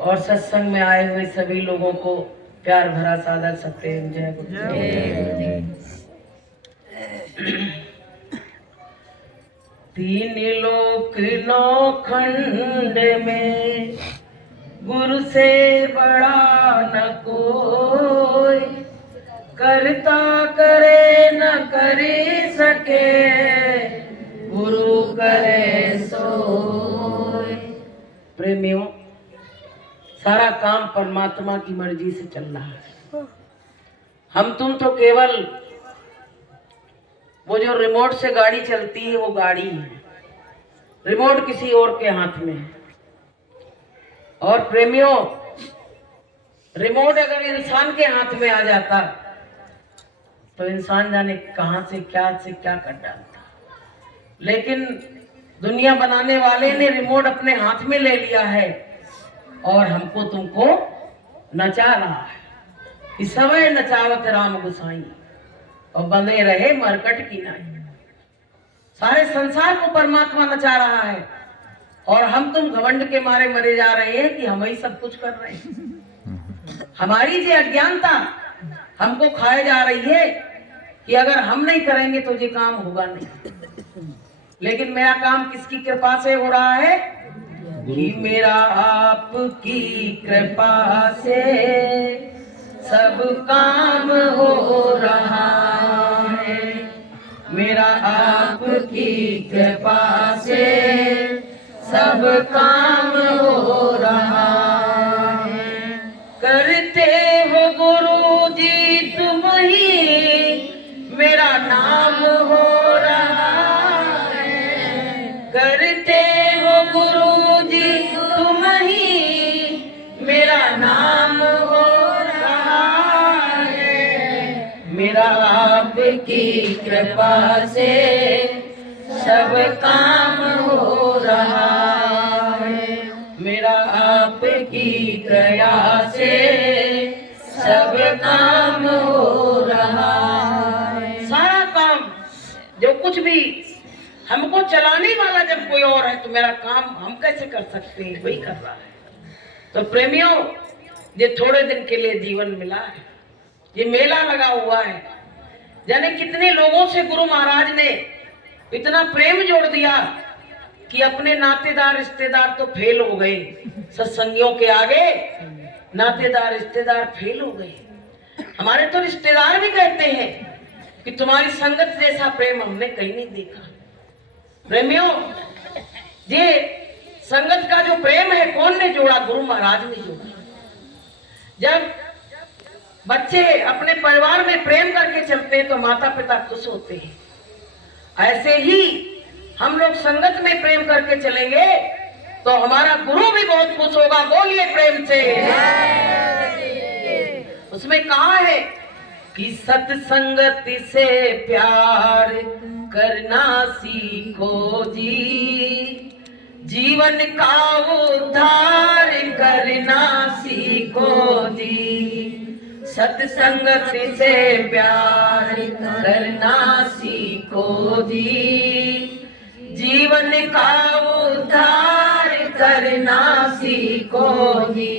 और सत्संग में आए हुए सभी लोगों को प्यार भरा सादर सप्रेम जय गुरुदेव। तीन लोक नौ खंड में गुरु से बड़ा न कोई, करता करे न करे सके गुरु करे सोई। प्रेमियों, सारा काम परमात्मा की मर्जी से चल रहा है। हम तुम तो केवल वो जो रिमोट से गाड़ी चलती है वो गाड़ी है, रिमोट किसी और के हाथ में है। और प्रेमियों, रिमोट अगर इंसान के हाथ में आ जाता तो इंसान जाने कहां से क्या कर डालता। लेकिन दुनिया बनाने वाले ने रिमोट अपने हाथ में ले लिया है और हमको तुमको नचा रहा है। इस समय नचावत राम गुसाई और बंधे रहे मरकट की नाई। सारे संसार को परमात्मा नचा रहा है और हम तुम घमंड के मारे मरे जा रहे हैं कि हम ही सब कुछ कर रहे हैं। हमारी जो अज्ञानता हमको खाए जा रही है कि अगर हम नहीं करेंगे तो ये काम होगा नहीं। लेकिन मेरा काम किसकी कृपा से हो रहा है? कि मेरा आपकी कृपा से सब काम हो रहा है। मेरा आपकी कृपा से सब काम हो रहा है। करते हो गुरु जी तुम ही मेरा नाम हो रहा है। करते हो गुरु जी तुम ही मेरा नाम हो रहा है। मेरा आपकी कृपा से सब काम हो रहा है। मेरा आपकी दया से सब काम हो रहा है। सारा काम जो कुछ भी हमको चलाने वाला जब कोई और है तो मेरा काम हम कैसे कर सकते हैं? वही कर रहा है। तो प्रेमियों, ये थोड़े दिन के लिए जीवन मिला है, ये मेला लगा हुआ है। जाने कितने लोगों से गुरु महाराज ने इतना प्रेम जोड़ दिया कि अपने नातेदार रिश्तेदार तो फेल हो गए। सत्संगियों के आगे नातेदार रिश्तेदार फेल हो गए। हमारे तो रिश्तेदार भी कहते हैं कि तुम्हारी संगत जैसा प्रेम हमने कहीं नहीं देखा। प्रेमियों, ये संगत का जो प्रेम है कौन ने जोड़ा? गुरु महाराज ने जोड़ा। जब बच्चे अपने परिवार में प्रेम करके चलते हैं तो माता पिता खुश होते हैं। ऐसे ही हम लोग संगत में प्रेम करके चलेंगे तो हमारा गुरु भी बहुत खुश होगा। बोलिए प्रेम से। उसमें कहा है कि सत्संगत से प्यार करना सीखो जी, जीवन का उद्धार करना सीखो जी। सत्संगत से प्यार करना सीखो जी, जीवन का उद्धार करना सीखो जी।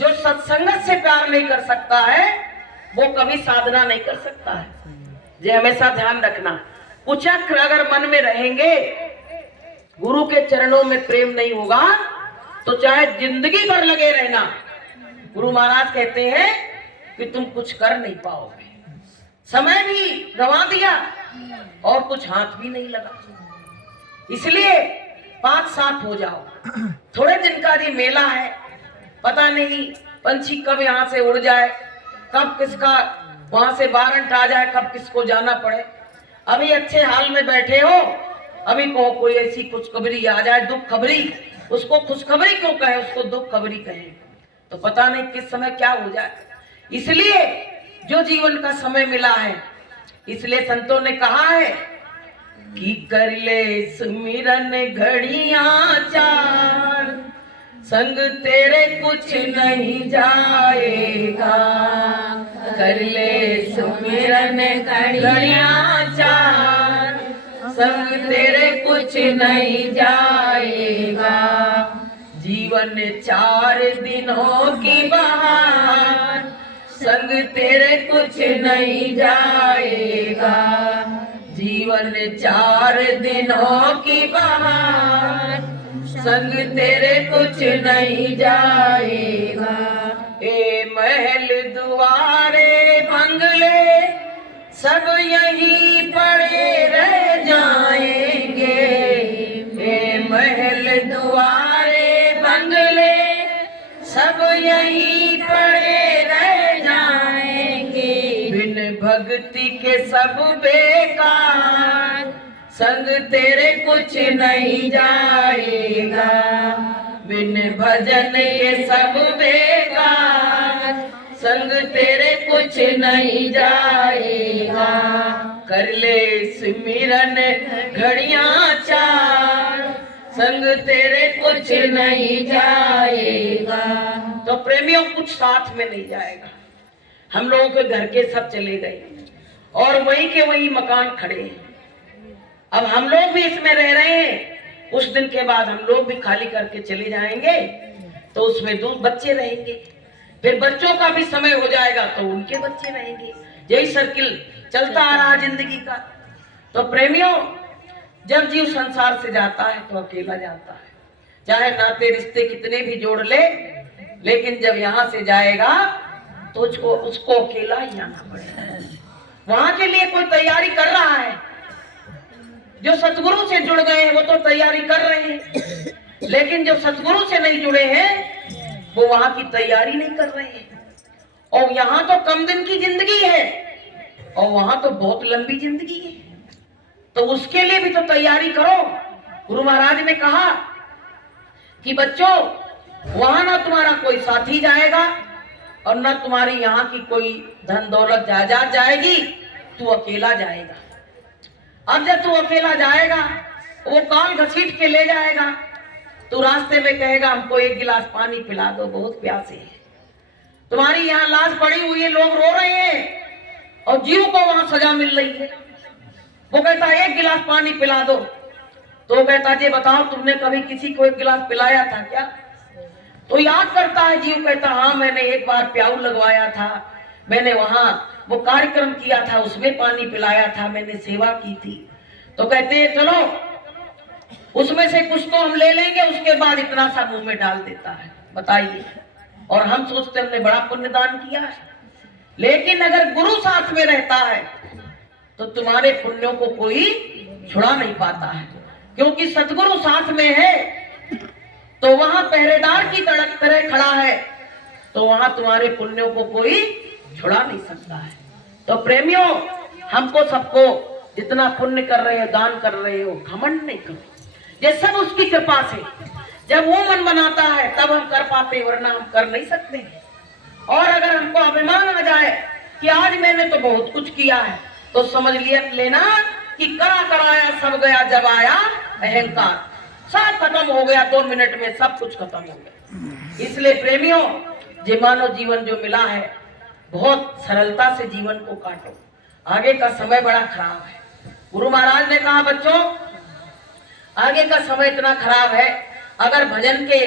जो सत्संगत से प्यार नहीं कर सकता है वो कभी साधना नहीं कर सकता है। ये हमेशा ध्यान रखना। कुचक्र अगर मन में रहेंगे, गुरु के चरणों में प्रेम नहीं होगा तो चाहे जिंदगी भर लगे रहना, गुरु महाराज कहते हैं कि तुम कुछ कर नहीं पाओगे। समय भी गंवा दिया और कुछ हाथ भी नहीं लगा। इसलिए 5-7 हो जाओ। थोड़े दिन का ये मेला है, पता नहीं पंछी कब यहाँ से उड़ जाए, कब किसका वहां से वारंट आ जाए, कब किसको जाना पड़े। अभी अच्छे हाल में बैठे हो, अभी को कोई ऐसी खुशखबरी आ जाए, दुख खबरी। उसको खुशखबरी क्यों कहे, उसको दुख खबरी कहे, तो पता नहीं किस समय क्या हो जाए। इसलिए जो जीवन का समय मिला है, इसलिए संतों ने कहा है कि कर ले सुमिरन घड़ियां चार, संग तेरे कुछ नहीं जाएगा। कर ले सुमिरन घड़ियां चार, संग तेरे कुछ नहीं जाएगा। जीवन 4 दिनों की बहार, संग तेरे कुछ नहीं जाएगा। जीवन 4 दिनों की बहार, संग तेरे कुछ नहीं जाएगा। ए महल दुआरे बंगले सब यहीं पड़े रह जाएंगे। ए महल दुआरे बंगले सब यहीं पड़े रह जाएंगे। बिन भक्ति के सब बेकार, संग तेरे कुछ नहीं जाएगा। बिन भजन के सब बेकार, संग तेरे कुछ नहीं जाएगा। कर ले सिमरन घड़ियां 4, संग तेरे कुछ नहीं जाएगा। तो प्रेमियों कुछ साथ में नहीं जाएगा। हम लोगों के घर के सब चले गए और वहीं के वहीं मकान खड़े हैं। अब हम लोग भी इसमें रह रहे हैं, कुछ दिन के बाद हम लोग भी खाली करके चले जाएंगे, तो उसमें 2 बच्चे रहेंगे। फिर बच्चों का भी समय हो जाएगा तो उनके बच्चे रहेंगे। यही सर्किल चलता आ रहा जिंदगी का। तो प्रेमियों, जब जीव संसार से जाता है तो अकेला जाता है, चाहे नाते रिश्ते कितने भी जोड़ ले, लेकिन जब यहाँ से जाएगा तो उसको अकेला ही जाना पड़ेगा। वहां के लिए कोई तैयारी कर रहा है। जो सतगुरु से जुड़ गए हैं वो तो तैयारी कर रहे हैं, लेकिन जो सतगुरु से नहीं जुड़े हैं वो वहां की तैयारी नहीं कर रहे हैं। और यहाँ तो कम दिन की जिंदगी है और वहां तो बहुत लंबी जिंदगी है, तो उसके लिए भी तो तैयारी करो। गुरु महाराज ने कहा कि बच्चों, वहां ना तुम्हारा कोई साथी जाएगा और ना तुम्हारी यहाँ की कोई धन दौलत जायदाद जाएगी, तू अकेला जाएगा। अब जब तू अकेला जाएगा, वो काल घसीट के ले जाएगा। तू रास्ते में कहेगा हमको 1 गिलास पानी पिला दो, बहुत प्यासे है। तुम्हारी यहाँ लाश पड़ी हुई है, लोग रो रहे हैं और जीव को वहां सजा मिल रही है। वो कहता है 1 गिलास पानी पिला दो। तो वो कहता है बताओ तुमने कभी किसी को 1 गिलास पिलाया था क्या? तो याद करता है जीव, कहता हाँ मैंने एक बार प्याऊ लगवाया था, मैंने वहां वो कार्यक्रम किया था, उसमें पानी पिलाया था, मैंने सेवा की थी। तो कहते हैं चलो उसमें से कुछ तो हम ले लेंगे, उसके बाद इतना सा मुंह में डाल देता है। बताइए, और हम सोचते हमने बड़ा पुण्यदान किया है। लेकिन अगर गुरु साथ में रहता है तो तुम्हारे पुण्यों को कोई छुड़ा नहीं पाता है, क्योंकि सतगुरु साथ में है तो वहां पहरेदार की तरह खड़ा है, तो वहां तुम्हारे पुण्यों को कोई छुड़ा नहीं सकता है। तो प्रेमियों, हमको सबको जितना पुण्य कर रहे हो, दान कर रहे हो, घमंड नहीं करो। ये सब उसकी कृपा से, जब वो मन बनाता है तब हम कर पाते, वरना हम कर नहीं सकते। और अगर हमको अभिमान आ जाए कि आज मैंने तो बहुत कुछ किया है, तो समझ लेना कि करा कराया सब गया, जब आया अहंकार, सब खत्म हो गया। 2 मिनट में सब कुछ खत्म हो गया। इसलिए प्रेमियों, जे मानव जीवन जो मिला है, बहुत सरलता से जीवन को काटो। आगे का समय बड़ा खराब है। गुरु महाराज ने कहा बच्चों, आगे का समय इतना खराब है, अगर भजन के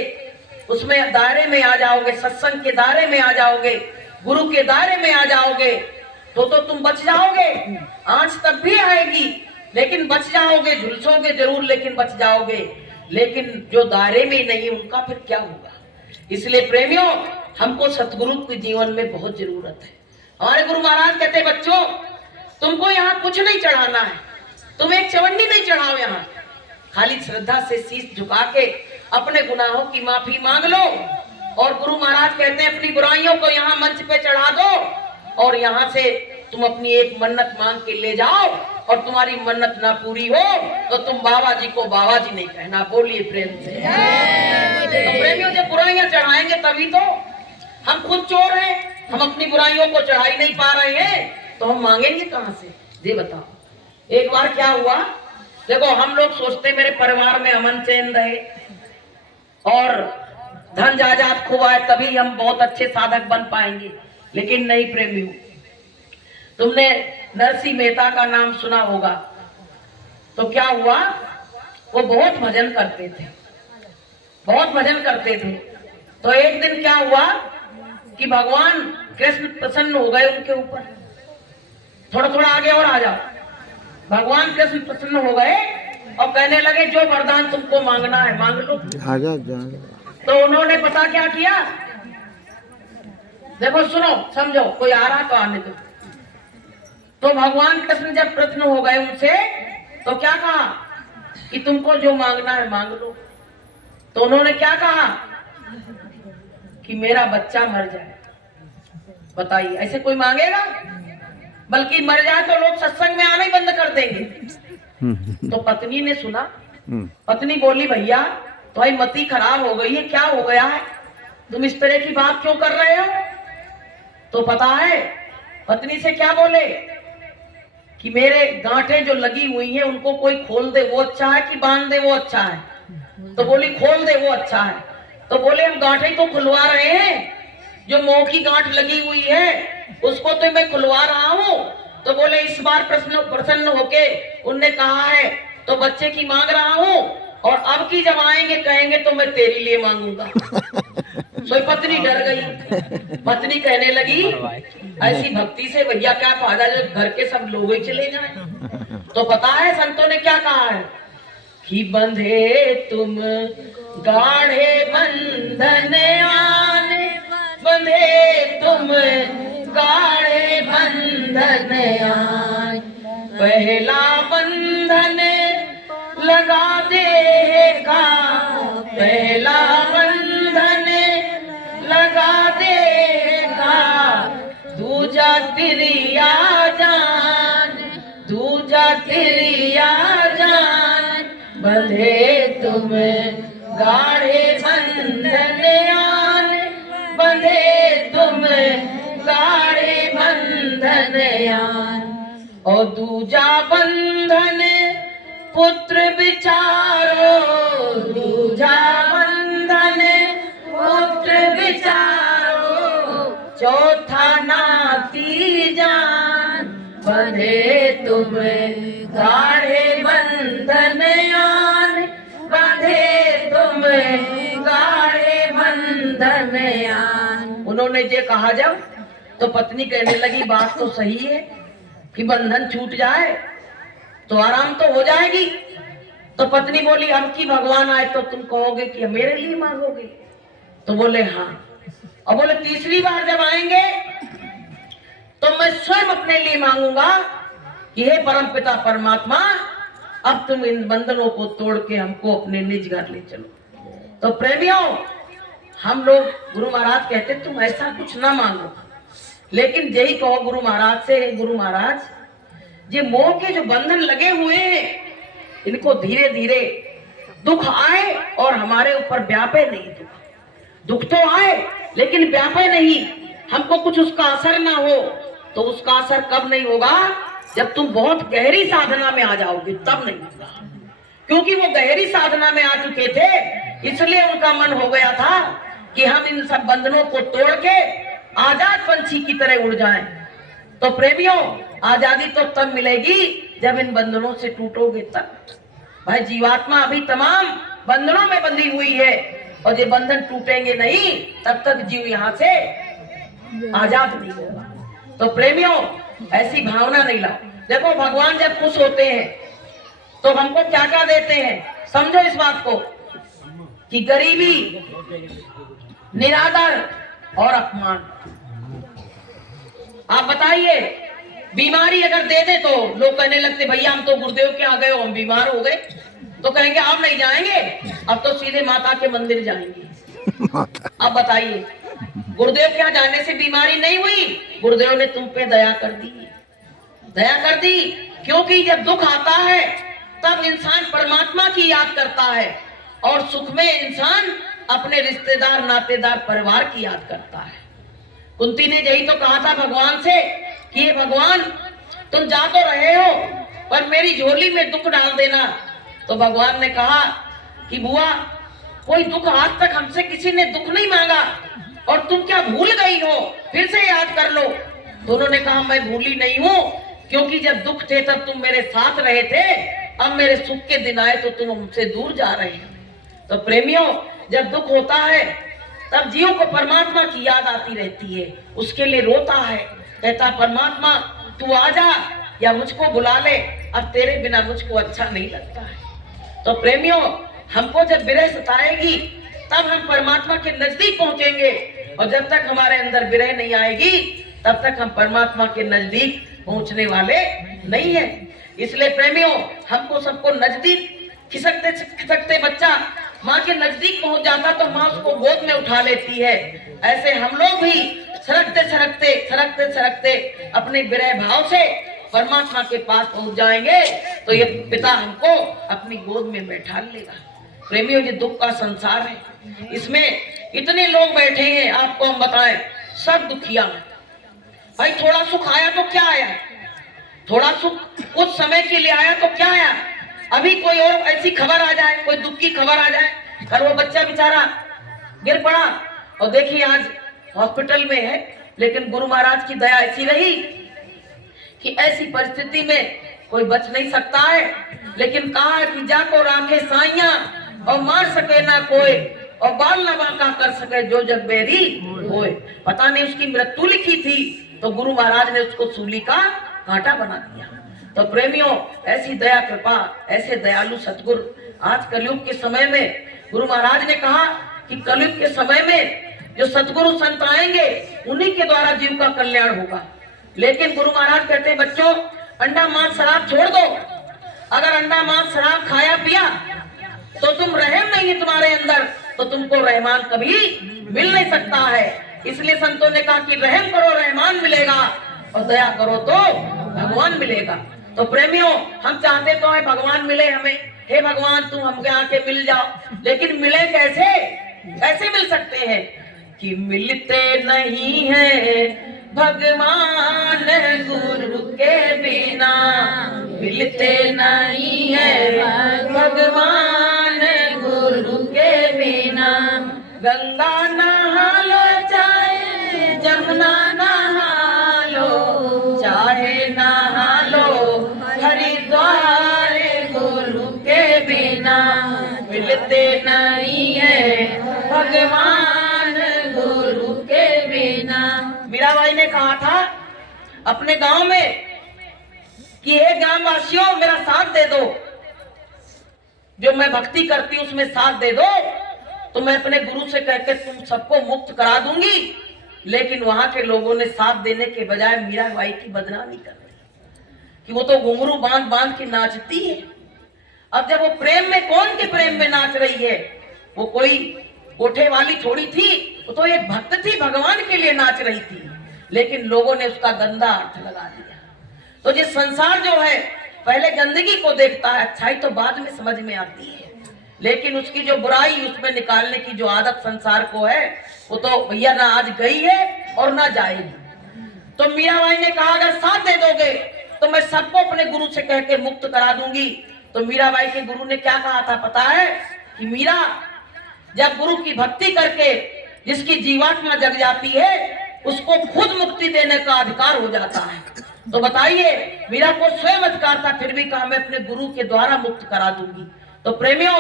उसमें दायरे में आ जाओगे, सत्संग के दायरे में आ जाओगे, गुरु के दायरे में आ जाओगे, तो तुम बच जाओगे। आंच तब भी आएगी लेकिन बच जाओगे, झुलसोगे जरूर लेकिन बच जाओगे। लेकिन जो दायरे में नहीं, उनका फिर क्या होगा? इसलिए प्रेमियों, हमको सतगुरु के जीवन में बहुत जरूरत है। हमारे गुरु महाराज कहते बच्चों, तुमको यहाँ कुछ नहीं चढ़ाना है, तुम एक चवन्नी नहीं चढ़ाओ, यहाँ खाली श्रद्धा से शीश झुका के अपने गुनाहों की माफी मांग लो। और गुरु महाराज कहते हैं अपनी बुराइयों को यहाँ मंच पे चढ़ा दो और यहाँ से तुम अपनी एक मन्नत मांग के ले जाओ, और तुम्हारी मन्नत ना पूरी हो तो तुम बाबा जी को बाबा जी नहीं कहना। बोलिए प्रेम से। तो प्रेमियों, जब बुराइयां चढ़ाएंगे तभी तो। हम खुद चोर हैं, हम अपनी बुराइयों को चढ़ाई नहीं पा रहे हैं, तो हम मांगेंगे कहां से? ये बताओ। एक बार क्या हुआ, देखो हम लोग सोचते मेरे परिवार में अमन चैन रहे और धन जायदाद खूब आए, तभी हम बहुत अच्छे साधक बन पाएंगे। लेकिन नहीं प्रेमियों, तुमने नरसिंह मेहता का नाम सुना होगा। तो क्या हुआ, वो बहुत भजन करते थे बहुत भजन करते थे। तो एक दिन क्या हुआ कि भगवान कृष्ण प्रसन्न हो गए उनके ऊपर। थोड़ा थोड़ा आगे और आ जाओ। भगवान कृष्ण प्रसन्न हो गए और कहने लगे जो वरदान तुमको मांगना है मांग लो। तो उन्होंने पता क्या किया, देखो सुनो समझो, कोई आ रहा तो आने दो। तो भगवान कृष्ण जब प्रसन्न हो गए उनसे तो क्या कहा कि तुमको जो मांगना है मांग लो। तो उन्होंने क्या कहा कि मेरा बच्चा मर जाए। बताइए ऐसे कोई मांगेगा? बल्कि मर जाए तो लोग सत्संग में आना ही बंद कर देंगे। तो पत्नी ने सुना, पत्नी बोली भैया तुम्हारी मति खराब हो गई है, क्या हो गया है, तुम इस तरह की बात क्यों कर रहे हो? तो पता है पत्नी से क्या बोले कि मेरे गांठें जो लगी हुई हैं उनको कोई खोल दे वो अच्छा है कि बांध दे वो अच्छा है? तो बोली खोल दे वो अच्छा है। तो बोले हम गांठें तो खुलवा रहे हैं, जो मुंह की गांठ लगी हुई है उसको तो मैं खुलवा रहा हूँ। तो बोले इस बार प्रसन्न होके उनने कहा है तो बच्चे की मांग रहा हूँ, और अब की जब आएंगे कहेंगे तो मैं तेरे लिए मांगूंगा। सोई पत्नी डर गई। पत्नी कहने लगी ऐसी भक्ति से भैया क्या फायदा जब घर के सब लोग ही चले जाए। तो पता है संतों ने क्या कहा है कि बंधे तुम गाढ़े बंधन आने, बंधे तुम गाढ़े बंधन आने, पहला बंधन लगा देगा, पहला बंधन लगा देगा, दूजा तिरिया जान, दूजा तिरिया जान, बंधे तुम गाढ़े बंधन आन, बंधे तुम गाढ़े बंधन आन, और दूजा बंधन पुत्र विचारो, दूजा बंधन पुत्र विचारो, चौथा नाती जान, बंधे तुम गाढ़े बंधन आन, बंधे तुम गाढ़े बंधन आन। उन्होंने ये कहा जब तो पत्नी कहने लगी बात तो सही है कि बंधन छूट जाए तो आराम तो हो जाएगी। तो पत्नी बोली अब की भगवान आए तो तुम कहोगे कि मेरे लिए मांगोगे? तो बोले हाँ। और बोले तीसरी बार जब आएंगे तो मैं स्वयं अपने लिए मांगूंगा कि हे परमपिता परमात्मा अब तुम इन बंधनों को तोड़ के हमको अपने निज घर ले चलो। तो प्रेमियों हम लोग गुरु महाराज कहते तुम ऐसा कुछ ना मांगो, लेकिन यही कहो गुरु महाराज से, गुरु महाराज ये मोह के जो बंधन लगे हुए हैं इनको धीरे धीरे दुख आए और हमारे ऊपर व्यापे नहीं। दुख तो आए लेकिन व्यापे नहीं, हमको कुछ उसका असर ना हो। तो उसका असर कब नहीं होगा? जब तुम बहुत गहरी साधना में आ जाओगे तब नहीं होगा। क्योंकि वो गहरी साधना में आ चुके थे इसलिए उनका मन हो गया था कि हम इन सब बंधनों को तोड़ के आजाद पंछी की तरह उड़ जाएं। तो प्रेमियों आजादी तो तब मिलेगी जब इन बंधनों से टूटोगे तब। भाई जीवात्मा अभी तमाम बंधनों में बंधी हुई है और ये बंधन टूटेंगे नहीं तब तक जीव यहाँ से आजाद नहीं होगा। तो प्रेमियों ऐसी भावना नहीं लाओ। देखो भगवान जब खुश होते हैं तो हमको क्या क्या देते हैं, समझो इस बात को कि गरीबी, निरादर और अपमान। आप बताइए बीमारी अगर दे दे तो लोग कहने लगते भैया हम तो गुरुदेव के आ गए हो, हम बीमार हो गए, तो कहेंगे आप नहीं जाएंगे, अब तो सीधे माता के मंदिर जाएंगे। अब बताइए गुरुदेव के यहाँ जाने से बीमारी नहीं हुई, गुरुदेव ने तुम पे दया कर दी, दया कर दी। क्योंकि जब दुख आता है तब इंसान परमात्मा की याद करता है और सुख में इंसान अपने रिश्तेदार, नातेदार, परिवार की याद करता है। कुंती ने यही तो कहा था भगवान से कि हे भगवान तुम जा तो रहे हो पर मेरी झोली में दुख डाल देना। तो भगवान ने कहा कि बुआ कोई दुख आज तक हमसे किसी ने दुख नहीं मांगा और तुम क्या भूल गई हो, फिर से याद कर लो। तो उन्होंने कहा मैं भूली नहीं हूँ, क्योंकि जब दुख थे तब तुम मेरे साथ रहे थे, अब मेरे सुख के दिन आए तो तुम हमसे दूर जा रहे हो। तो प्रेमियों जब दुख होता है तब जीव को परमात्मा की याद आती रहती है, उसके लिए रोता है, कहता परमात्मा तू आ जा या मुझको बुला ले, अब तेरे बिना मुझको अच्छा नहीं लगता है। तो प्रेमियों, हमको जब विरह सताएगी तब हम परमात्मा के नजदीक पहुंचेंगे, और जब तक हमारे अंदर विरह नहीं आएगी तब तक हम परमात्मा के नजदीक पहुंचने वाले नहीं है। इसलिए प्रेमियों, हमको सबको नजदीक, खिसकते खिसकते बच्चा माँ के नजदीक पहुंच जाता तो माँ उसको गोद में उठा लेती है। ऐसे हम लोग भी सरकते सरकते सरकते सरकते अपने विरह भाव से परमात्मा के पास पहुंच जाएंगे तो ये पिता हमको अपनी गोद में बैठा लेगा। प्रेमियों, ये दुख का संसार है, इसमें इतने लोग बैठे हैं, आपको हम बताएं, सब दुखिया हैं। भाई थोड़ा सुख आया तो क्या आया, थोड़ा सुख कुछ समय के लिए आया तो क्या आया। अभी कोई और ऐसी खबर आ जाए, कोई दुख की खबर आ जाए, और वो बच्चा बेचारा गिर पड़ा, और देखिए आज हॉस्पिटल में है, लेकिन गुरु महाराज की दया ऐसी रही कि ऐसी परिस्थिति में कोई बच नहीं सकता है। लेकिन कहा कि जाको राखे साइया और मार सके ना कोई, और बाल न बांका कर सके जो जग बेरी होए। पता नहीं उसकी मृत्यु लिखी थी तो गुरु महाराज ने उसको सूली का कांटा बना दिया। तो प्रेमियों, ऐसी दया कृपा, ऐसे दयालु सतगुरु आज कलयुग के समय में, गुरु महाराज ने कहा कि कलयुग के समय में जो सतगुरु संत आएंगे उन्हीं के द्वारा जीव का कल्याण होगा। लेकिन गुरु महाराज कहते हैं बच्चों, अंडा मांस शराब छोड़ दो। अगर अंडा मांस शराब खाया पिया तो तुम रहम नहीं है तुम्हारे अंदर, तो तुमको रहमान कभी मिल नहीं सकता है। इसलिए संतों ने कहा कि रहम करो रहमान मिलेगा, और दया करो तो भगवान मिलेगा। तो प्रेमियों, हम चाहते तो है भगवान मिले हमें, हे भगवान तू हमके आके मिल जाओ, लेकिन मिले कैसे, कैसे मिल सकते हैं कि मिलते नहीं है भगवान गुरु के बिना, मिलते नहीं है भगवान गुरु के बिना। गंगा नहा लो चाहे जमुना नहा लो, चाहे नहा लो हरिद्वार गुरु के बिना, मिलते नहीं है भगवान गुरु के बिना। मीराबाई ने कहा था अपने गांव में कि हे ग्राम वासियों मेरा साथ दे दो, जो मैं भक्ति करती हूं उसमें साथ दे दो, तो मैं अपने गुरु से कहकर तुम सबको मुक्त करा दूंगी। लेकिन वहां के लोगों ने साथ देने के बजाय मीराबाई की बदनामी कर दी कि वो तो घुंघरू बांध बांध के नाचती है। अब जब वो प्रेम में, कौन के प्रेम में नाच रही है, वो कोई कोठे वाली थोड़ी थी, वो तो एक भक्त थी, भगवान के लिए नाच रही थी। लेकिन लोगों ने उसका गंदा अर्थ लगा दिया। तो ये संसार जो है पहले गंदगी को देखता है, अच्छाई तो बाद में समझ में आती है, लेकिन उसकी जो बुराई उसमें निकालने की जो आदत संसार को है वो तो भैया ना आज गई है और ना जाएगी। तो मीराबाई ने कहा अगर साथ दे दोगे तो मैं सबको अपने गुरु से कह के मुक्त करा दूंगी। तो मीराबाई के गुरु ने क्या कहा था पता है कि मीरा, जब गुरु की भक्ति करके जिसकी जीवात्मा जग जाती है उसको खुद मुक्ति देने का अधिकार हो जाता है। तो बताइए, मीरा को स्वयं अधिकार था, फिर भी कहा मैं अपने गुरु के द्वारा मुक्त करा दूंगी। तो प्रेमियों,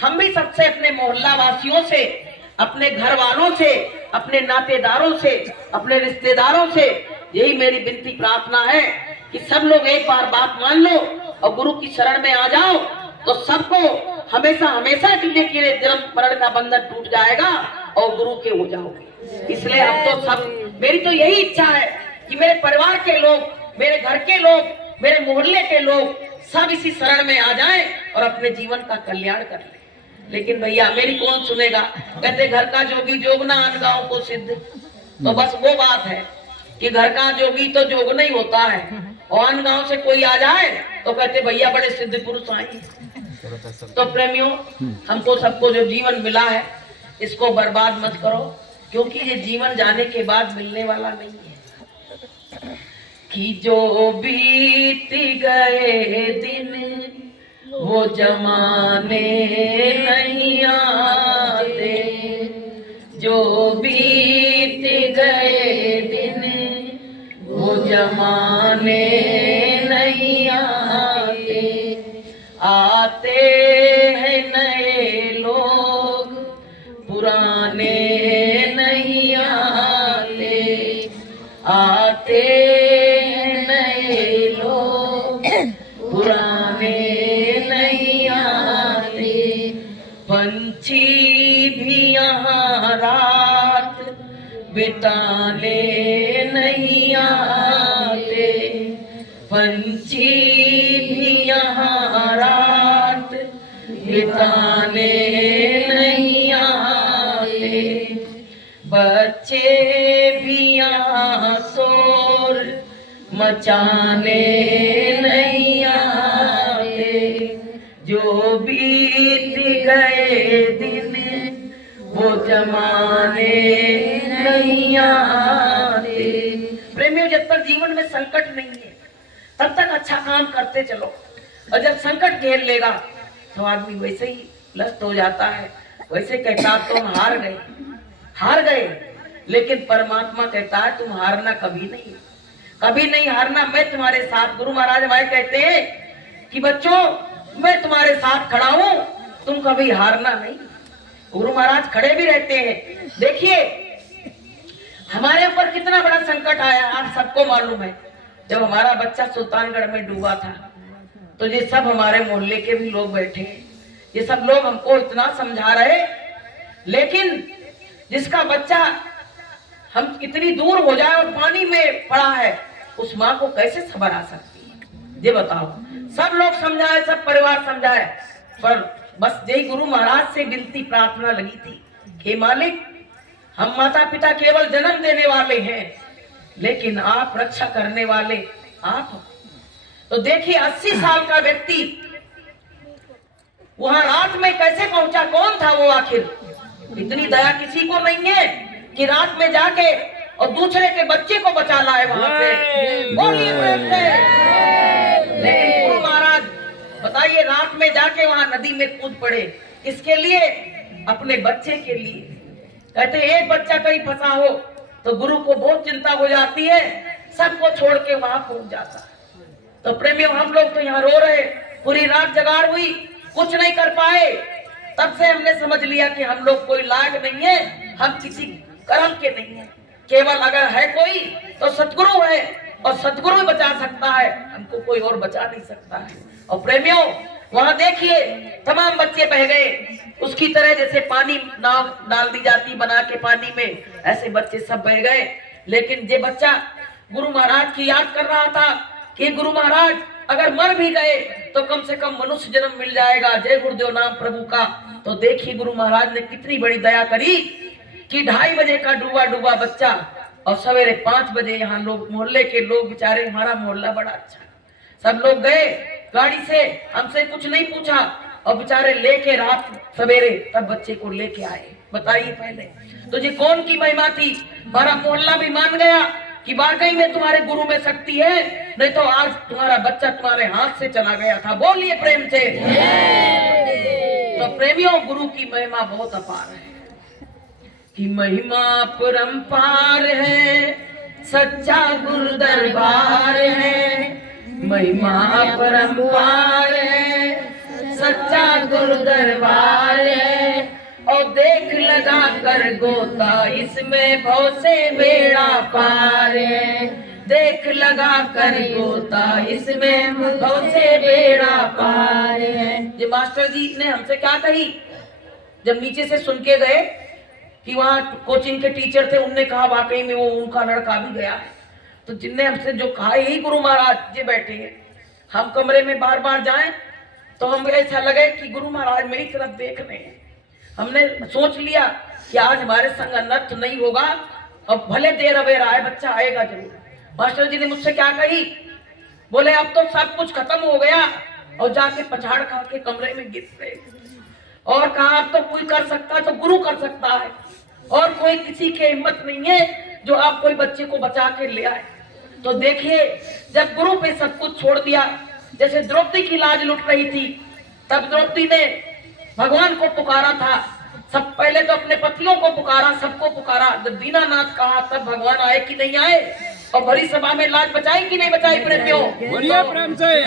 हम भी सबसे, अपने मोहल्ला वासियों से, अपने घर वालों से, अपने नातेदारों से, अपने रिश्तेदारों से यही मेरी विनती प्रार्थना है कि सब लोग एक बार बात मान लो और गुरु की शरण में आ जाओ, तो सबको हमेशा हमेशा के लिए जन्म मरण का बंधन टूट जाएगा और गुरु के हो जाओगे। इसलिए अब तो सब, मेरी तो यही इच्छा है कि मेरे परिवार के लोग, मेरे घर के लोग, मेरे मोहल्ले के लोग सब इसी शरण में आ जाएं और अपने जीवन का कल्याण कर लें। लेकिन भैया मेरी कौन सुनेगा, कहते घर का जोगी जोगना अन गाँव को सिद्ध। तो बस वो बात है कि घर का जोगी तो जोग नहीं होता है, और अन गाँव से कोई आ जाए तो कहते भैया बड़े सिद्ध पुरुष आए। तो प्रेमियों, हमको सबको जो जीवन मिला है इसको बर्बाद मत करो, क्योंकि ये जीवन जाने के बाद मिलने वाला नहीं है। कि जो बीत गए दिन वो जमाने नहीं आते, जो बीत गए दिन वो जमाने नहीं आते, आते हैं नए लोग बिताने नहीं आते, पंछी भी यहाँ रात बिताने नहीं आते, बच्चे भी यहाँ शोर मचाने नहीं आते, जो बीत गए दिन वो जमाने नहीं आते। प्रेमियों, जब तक जीवन में संकट नहीं है तब तक अच्छा काम करते चलो, और जब संकट घेर लेगा तो आदमी वैसे ही लस्त हो जाता है, वैसे कहता तुम हार गए, हार गए। लेकिन परमात्मा कहता है तुम हारना कभी नहीं, कभी नहीं हारना, मैं तुम्हारे साथ। गुरु महाराज हमारे कहते हैं कि बच्चों मैं तुम्हारे साथ खड़ा हूं, तुम कभी हारना नहीं। गुरु महाराज खड़े भी रहते हैं। देखिए हमारे ऊपर कितना बड़ा संकट आया, आप सबको मालूम है। जब हमारा बच्चा सुल्तानगढ़ में डूबा था तो ये सब हमारे मोहल्ले के भी लोग बैठे, ये सब लोग हमको इतना समझा रहे, लेकिन जिसका बच्चा हम कितनी दूर हो जाए और पानी में पड़ा है, उस माँ को कैसे सब्र आ सकती है, ये बताओ। सब लोग समझाए, सब परिवार समझाए, पर बस यही गुरु महाराज से विनती प्रार्थना लगी थी, हे मालिक हम माता पिता केवल जन्म देने वाले हैं, लेकिन आप रक्षा करने वाले आप हो। तो देखिए 80 साल का व्यक्ति वहां रात में कैसे पहुंचा, कौन था वो आखिर? इतनी दया किसी को नहीं है कि रात में जाके और दूसरे के बच्चे को बचा लाए वहां से। बोलिए प्रेम से। लेकिन गुरु महाराज बताइए रात में जाके वहां नदी में कूद पड़े, किसके लिए? अपने बच्चे के लिए। कहते एक बच्चा कहीं फंसा हो तो गुरु को बहुत चिंता हो जाती है, सबको छोड़ के वहां पहुंच जाता है। तो प्रेमियों हम लोग तो यहाँ रो रहे, पूरी रात जगार हुई, कुछ नहीं कर पाए। तब से हमने समझ लिया कि हम लोग कोई लायक नहीं है, हम किसी कर्म के नहीं है, केवल अगर है कोई तो सतगुरु है, और सतगुरु ही बचा सकता है, हमको कोई और बचा नहीं सकता है। और प्रेमियों वहां देखिए तमाम बच्चे बह गए, उसकी तरह जैसे पानी नाव डाल दी जाती बना के पानी में, ऐसे बच्चे सब बह गए। लेकिन ये बच्चा गुरु महाराज की याद कर रहा था कि गुरु महाराज अगर मर भी गए तो कम से कम मनुष्य जन्म मिल जाएगा, जय गुरुदेव नाम प्रभु का। तो देखिए गुरु महाराज ने कितनी बड़ी दया करी कि 2:30 बजे का डूबा डूबा बच्चा, और सवेरे 5 बजे यहाँ लोग, मोहल्ले के लोग, बेचारे हमारा मोहल्ला बड़ा अच्छा, सब लोग गए गाड़ी से, हमसे कुछ नहीं पूछा, और बेचारे लेके रात सवेरे तब बच्चे को लेके आए। बताइए पहले तो ये कौन की महिमा थी? हमारा मोहल्ला भी मान गया कि वाकई में तुम्हारे गुरु में शक्ति है, नहीं तो आज तुम्हारा बच्चा तुम्हारे हाथ से चला गया था। बोलिए प्रेम से। तो प्रेमियों गुरु की महिमा बहुत अपार है, कि महिमा परंपार है, सच्चा गुरु दरबार है, महिमा परंपार है, सच्चा गुरु दरबार है, और देख लगा कर गोता इसमें भव से बेड़ा पार है, देख लगा कर गोता इसमें भव से बेड़ा पार है। ये मास्टर जी ने हमसे क्या कही, जब नीचे से सुन के गए कि वहाँ कोचिंग के टीचर थे, उनने कहा वाकई में वो उनका लड़का भी गया है। तो जिनने हमसे जो कहा, यही गुरु महाराज जी बैठे हैं। हम कमरे में बार बार जाएं तो हम ऐसा लगे कि गुरु महाराज मेरी तरफ देख रहे हैं। हमने सोच लिया कि आज हमारे संग अनर्थ नहीं होगा, और भले देर अबेर आए, बच्चा आएगा जरूर। मास्टर जी ने मुझसे क्या कही, बोले अब तो सब कुछ खत्म हो गया, और जाके पछाड़ खा के कमरे में गिर गए, और कहा अब तो कोई कर सकता तो गुरु कर सकता है, और कोई किसी की हिम्मत नहीं है जो आप कोई बच्चे को बचा के ले आए। तो देखिए जब गुरु पे सब कुछ छोड़ दिया, जैसे द्रौपदी की लाज लुट रही थी, तब द्रौपदी ने भगवान को पुकारा था। सब पहले तो अपने पतियों को पुकारा, सबको पुकारा। जब दीनानाथ कहा तब भगवान आए कि नहीं आए, और भरी सभा में लाज बचाई कि नहीं बचाई प्रेमियों? बोलिए प्रेम से।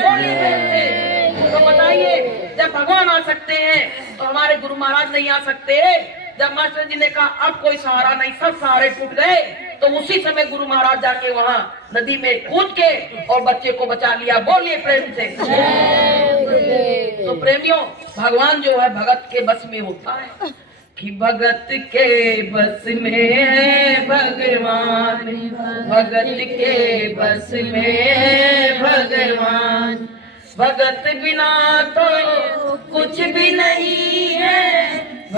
तो बताइए जब भगवान आ सकते हैं तो हमारे गुरु महाराज नहीं आ सकते? जब मास्टर जी ने कहा अब कोई सहारा नहीं, सब सहारे टूट गए, तो उसी समय गुरु महाराज जाके वहां नदी में कूद के और बच्चे को बचा लिया। बोलिए प्रेम से। तो प्रेमियों भगवान जो है भगत के बस में होता है। कि भगत के बस में है भगवान, भगत के बस में है भगवान, भगत बिना तो कुछ भी नहीं है।